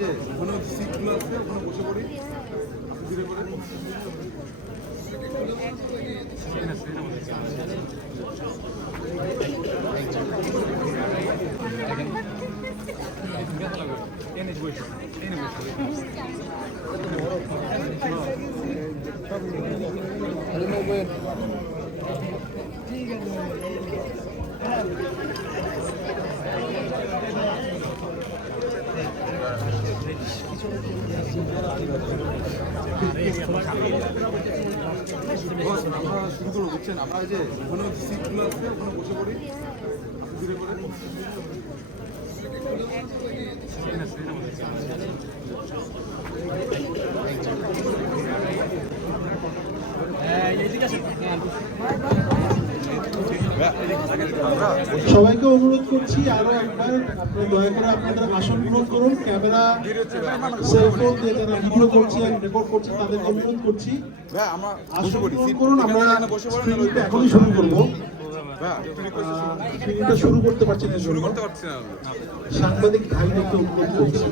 যে ওখানে সিটগুলো আছে ওখানে বসে পড়ি ধীরে করে। আমরা শুরু করবো বুঝছেন, আমরা যে ওখানে সিটগুলো আছে ওখানে বসে পড়ি ধীরে করে। সবাইকে অনুরোধ করছি আরো একবার আপনারা দয়া করে আপনাদের আসন গ্রহণ করুন। ক্যামেরা সেলফোন দিয়ে যারা ভিডিও করছেন রেকর্ড করছেন তাদেরকে অনুরোধ করছি আসন গ্রহণ করুন। আমরা স্ক্রিনিংটা এখনই শুরু করবো। স্ক্রিনিংটা শুরু করতে পারছি না, সাংবাদিক ভাইদেরকে অনুরোধ করছি।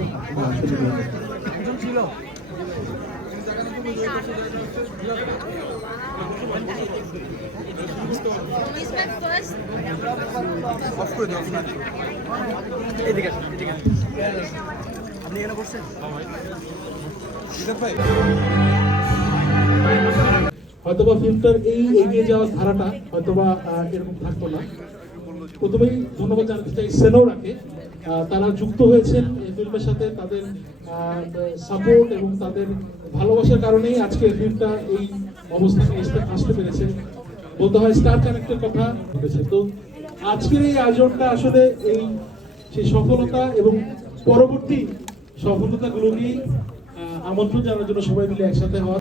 হয়তোবা ফিল্মটার এই এগিয়ে যাওয়ার ধারাটা হয়তোবা এরকম থাকতো না। প্রথমেই ধন্যবাদ জানাতে চাই সেনোরাকে, তারা যুক্ত হয়েছেন এই ফিল্মের সাথে। তাদের সাপোর্ট এবং তাদের ভালোবাসার কারণেই আজকে ফিল্মটা এই অবস্থানে আসতে পেরেছে। বলতে হয় স্টার কানেক্টের কথা বলেছে। তো আজকের এই আয়োজনটা আসলে এই সেই সফলতা এবং পরবর্তী সফলতাগুলোকেই আমন্ত্রণ জানার জন্য সবাই মিলে একসাথে হওয়া।